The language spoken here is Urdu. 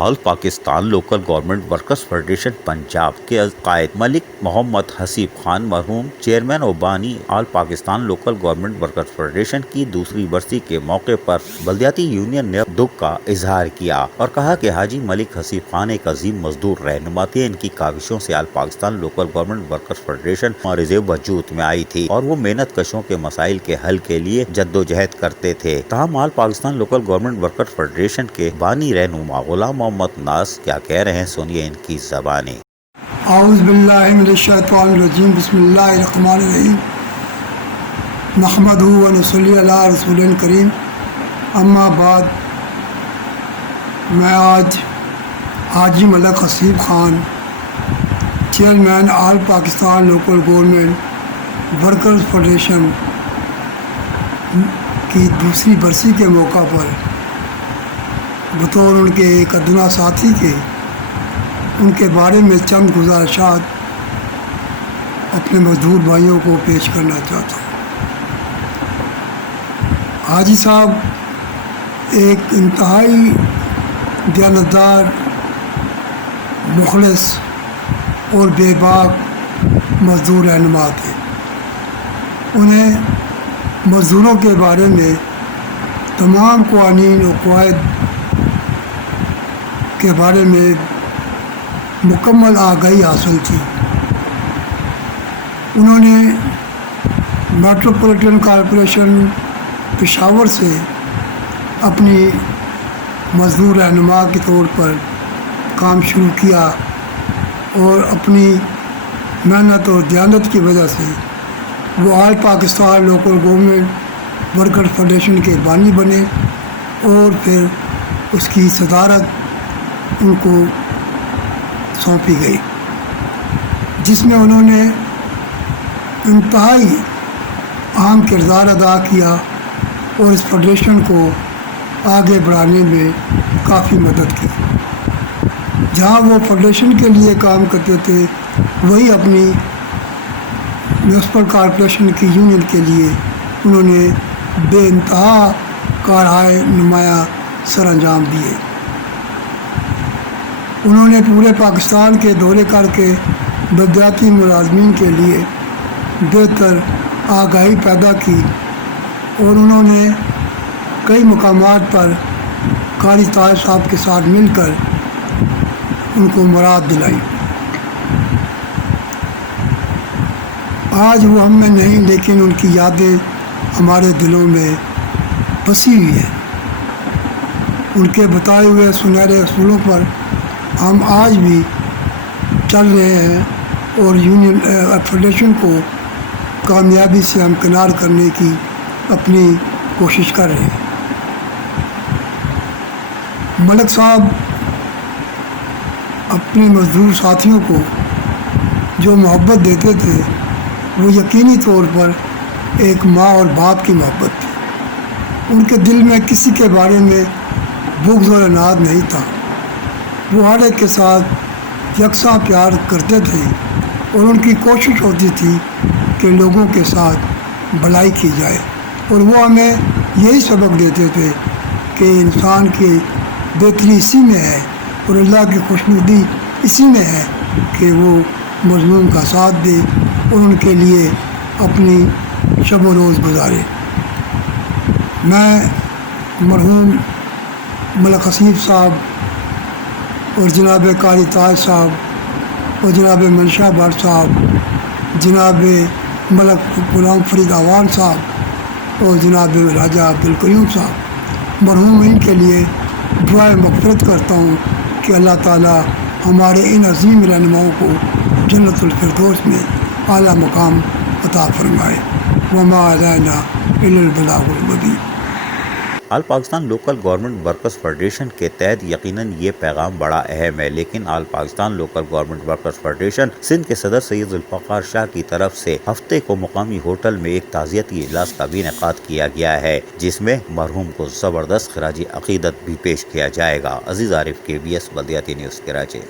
آل Pakistan local government workers federation Punjab کے قائد ملک محمد حسیب خان مرحوم چیئرمین و بانی all Pakistan local government workers federation کی دوسری برسی کے موقع پر بلدیاتی یونین نے دکھ کا اظہار کیا اور کہا کہ حاجی ملک حسیب خان ایک عظیم مزدور رہنما تھے۔ ان کی کاوشوں سے all Pakistan local government workers federation معرض وجود میں آئی تھی اور وہ محنت کشوں کے مسائل کے حل کے لیے جدوجہد کرتے تھے۔ تاہم all Pakistan local government workers federation کے بانی رہنما غلام محمد ناز کیا کہہ رہے ہیں، سنیے ان کی زبانیں۔ اعوذ باللہ من الشیطان الرجیم، بسم اللہ الرحمن الرحیم، نحمدہ و نصلی علی رسول کریم، اما بعد۔ میں آج Haji Malik Haseeb Khan chairman all Pakistan local government workers federation کی دوسری برسی کے موقع پر بطور ان کے ایک ادنا ساتھی کے ان کے بارے میں چند گزارشات اپنے مزدور بھائیوں کو پیش کرنا چاہتا ہوں۔ حاجی صاحب ایک انتہائی دیانتدار، مخلص اور بے باک مزدور رہنما تھے۔ انہیں مزدوروں کے بارے میں تمام قوانین و قواعد کے بارے میں مکمل آگاہی حاصل تھی۔ انہوں نے میٹروپولیٹن کارپوریشن پشاور سے اپنی مزدور رہنما کے طور پر کام شروع کیا اور اپنی محنت اور دیانت کی وجہ سے وہ all Pakistan local government worker federation کے بانی بنے اور پھر اس کی صدارت ان کو سونپی گئی، جس میں انہوں نے انتہائی اہم کردار ادا کیا اور اس فیڈریشن کو آگے بڑھانے میں کافی مدد کی۔ جہاں وہ فیڈریشن کے لیے کام کرتے تھے، وہی اپنی میونسپل کارپوریشن کی یونین کے لیے انہوں نے بے انتہا کارہائے نمایاں سر انجام دیے۔ انہوں نے پورے پاکستان کے دورے کر کے بلدیاتی ملازمین کے لیے بہتر آگاہی پیدا کی اور انہوں نے کئی مقامات پر قاری طاہر صاحب کے ساتھ مل کر ان کو مراد دلائی۔ آج وہ ہم میں نہیں، لیکن ان کی یادیں ہمارے دلوں میں بسی ہوئی ہیں۔ ان کے بتائے ہوئے سنہرے اصولوں پر ہم آج بھی چل رہے ہیں اور یونین فیڈریشن کو کامیابی سے ہمکنار کرنے کی اپنی کوشش کر رہے ہیں۔ ملک صاحب اپنے مزدور ساتھیوں کو جو محبت دیتے تھے، وہ یقینی طور پر ایک ماں اور باپ کی محبت تھی۔ ان کے دل میں کسی کے بارے میں بغض اور عناد نہیں تھا۔ وہ ہر ایک کے ساتھ یکساں پیار کرتے تھے اور ان کی کوشش ہوتی تھی کہ لوگوں کے ساتھ بھلائی کی جائے، اور وہ ہمیں یہی سبق دیتے تھے کہ انسان کی بہتری اسی میں ہے اور اللہ کی خوشنودی اسی میں ہے کہ وہ مظلوم کا ساتھ دے اور ان کے لیے اپنی شب و روز گزارے۔ میں مرحوم ملک حسیب صاحب اور جناب قاری طاہر صاحب اور جناب منشا بٹ صاحب، جناب ملک غلام فرید اعوان صاحب اور جناب راجہ عبدالقیوم صاحب، مرحومین کے لیے دعائے مغفرت کرتا ہوں کہ اللہ تعالیٰ ہمارے ان عظیم رہنماؤں کو جنت الفردوس میں اعلیٰ مقام عطا فرمائے۔ وما علینا الا البلاغ المبین۔ All Pakistan local government workers federation کے تحت یقیناً یہ پیغام بڑا اہم ہے، لیکن all Pakistan local government workers federation Sindh کے صدر سید ذوالفقار شاہ کی طرف سے ہفتے کو مقامی ہوٹل میں ایک تعزیتی اجلاس کا بھی انعقاد کیا گیا ہے، جس میں مرحوم کو زبردست خراج عقیدت بھی پیش کیا جائے گا۔ عزیز عارف، KBS بلدیاتی نیوز، کراچی۔